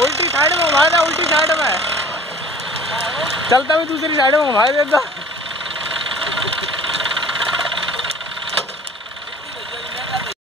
उल्टी साइड में घुमा दे, उल्टी साइड में चलता हुआ दूसरी साइड में घुमा देता।